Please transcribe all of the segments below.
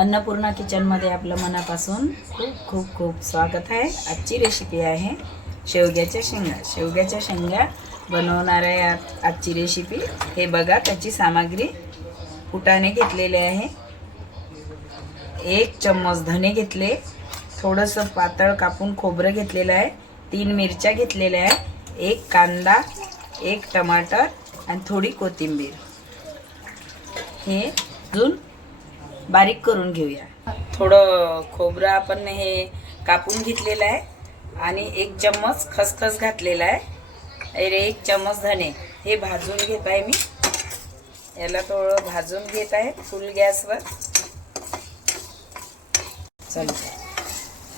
अन्नपूर्णा किचनमध्ये आपलं मनापासून खूप खूप खूप स्वागत आहे। आजची रेसिपी आहे शेवग्याच्या शेंगा। शेवग्याच्या शेंगा बनवणार आहे आजची रेसिपी। हे बघा, त्याची सामग्री फुटाणे घेतलेले आहे, 1 चम्मच धने घेतले, थोडंसं पातळ कापून खोबरं घेतलेलं आहे, 3 मिरच्या घेतलेल्या आहे, 1 कांदा, 1 टमाटर आणि थोडी कोथिंबीर। हे अजून बारीक करून घेऊया। थोडं खोबरं आपण हे कापून घेतलेलं आहे आणि 1 चम्मच खसखस घातलेला आहे, 1 चम्मच धने। हे भाजून घेत आहे मी, याला थोडं भाजून घेत आहे फुल गॅसवर। चला,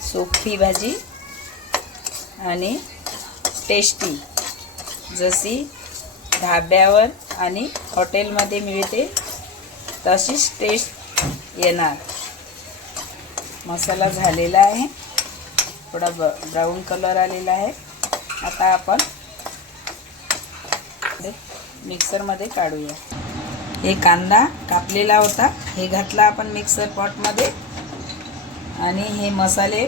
सोपी भाजी आणि टेस्टी, जशी ढाब्यावर आणि हॉटेलमध्ये मिळते तशीच टेस्ट येणार। मसाला झालेला आहे, थोडा ब्राऊन कलर आलेला आहे। आता आपण मिक्सरमध्ये काढूया। हे कांदा कापलेला होता, हे घातला आपण मिक्सर पॉटमध्ये आणि हे मसाले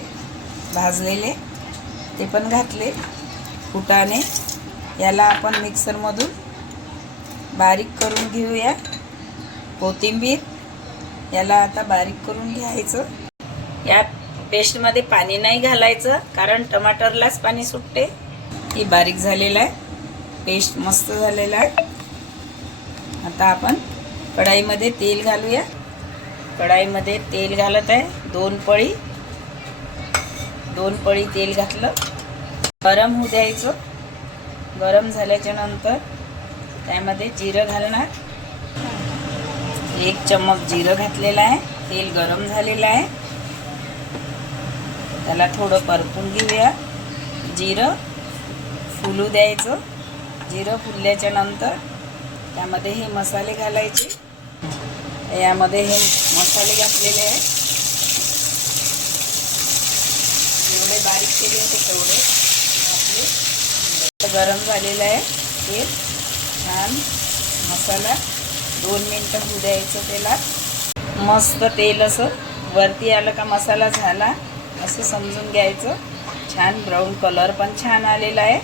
भाजलेले ते पण घातले। फुटाणे याला आपण मिक्सरमधून बारीक करून घेऊया। कोथिंबीर याला आता बारीक करून घ्यायचं। या पेस्टमध्ये पाणी नाही घालायचं, कारण टमाटरलाच पाणी सुटते। हे बारीक झालेलं आहे, पेस्ट मस्त झालेला आहे। आता आपण कढाईमध्ये तेल घालूया। कढाईमध्ये तेल घालत आहे, 2 पळी तेल घातलं, गरम होऊ द्यायचं। गरम झाल्याच्या नंतर त्यामध्ये जिरं घालणार, 1 चम्मच जिरं घातलेलं आहे। तेल गरम झालेलं आहे, त्याला थोडं परतून घेऊया। जिरं फुलू द्यायचं। जिरं फुलल्याच्या नंतर त्यामध्ये हे मसाले घालायचे। यामध्ये हे मसाले घातलेले आहे, जेवढे बारीक केले होते तेवढे घातले। गरम झालेलं आहे तेल, छान मसाला 2 मिनिटं होऊ द्यायचं त्याला। मस्त तेल असं वरती आलं का मसाला झाला असं समजून घ्यायचं। छान ब्राऊन कलर पण छान आलेला आहे।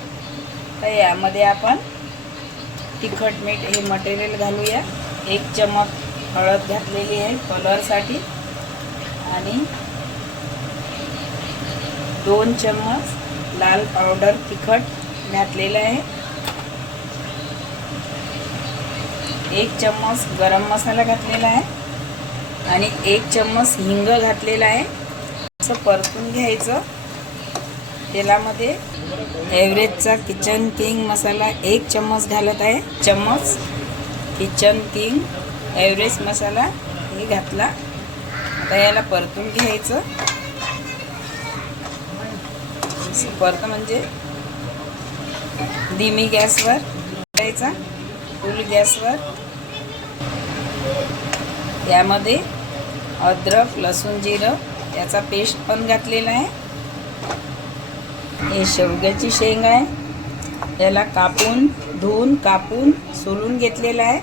तर यामध्ये आपण तिखट मीठ हे मटेरियल घालूया। 1 चम्मच हळद घातलेली आहे कलरसाठी आणि 2 चम्मच लाल पावडर तिखट घातलेलं आहे, 1 चम्मच गरम मसाला घातलेला आहे आणि 1 चम्मच हिंग घातलेला आहे। असं परतून घ्यायचं। तेलामध्ये एव्हरेजचा किचन किंग मसाला 1 चम्मच घालत आहे, चम्मच किचन किंग एव्हरेज मसाला हे घातला। आता याला परतून घ्यायचं। परत म्हणजे धीमी गॅसवर करायचा, फुल गॅसवर। यामध्ये अद्रक लसूण जिरं याचा पेस्ट पण घातलेला आहे। हे शेवग्याची शेंग आहे, याला कापून धुवून कापून सोलून घेतलेलं आहे।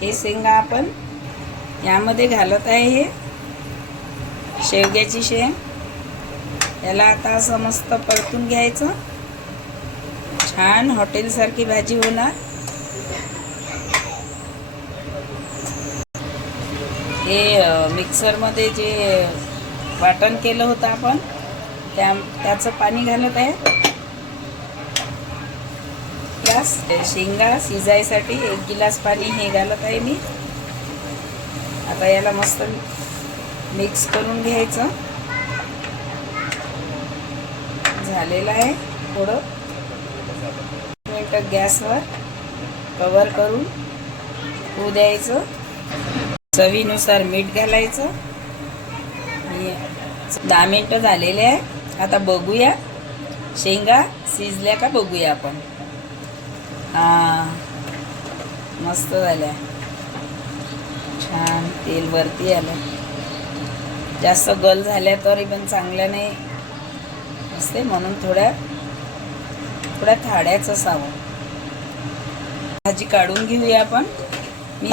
हे शेंगा आपण यामध्ये घालत आहे। हे शेवग्याची शेंग याला आता असं मस्त परतून घ्यायचं। छान हॉटेलसारखी भाजी होणार। हे मिक्सरमध्ये जे वाटण केलं होतं आपण त्याचं पाणी घालत आहे। ग्लास शेंगा शिजायसाठी 1 गिलास पाणी हे घालत आहे मी। आता याला मस्त मिक्स करून घ्यायचं। झालेलं आहे, थोडं मिनिटं गॅसवर कव्हर करून होऊ द्यायचं। चवीनुसार मीठ घालायचं। 10 मिनिटं झालेले आहे। आता बघूया शेंगा शिजल्या का बघूया आपण। मस्त झाल्या, छान तेल वरती आलं। जास्त गल झाल्या तरी पण चांगल्या नाही असते, म्हणून थोड्या थाड्याच असावं। भाजी काढून घेऊया आपण। मी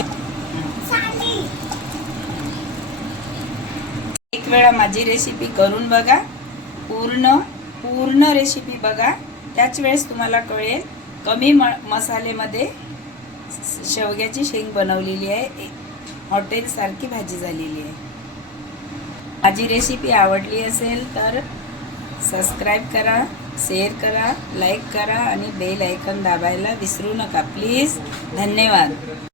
एक वेळा माझी रेसिपी करून बघा, पूर्ण रेसिपी बघा, त्याच वेळेस तुम्हाला कळेल कमी मसाल्यामध्ये शेवग्याची शेंग बनवलेली आहे, हॉटेलसारखी भाजी झालेली आहे. माझी रेसिपी आवडली असेल तर सबस्क्राईब करा, शेअर करा, लाईक करा आणि बेल आयकॉन दाबायला विसरू नका प्लीज. धन्यवाद.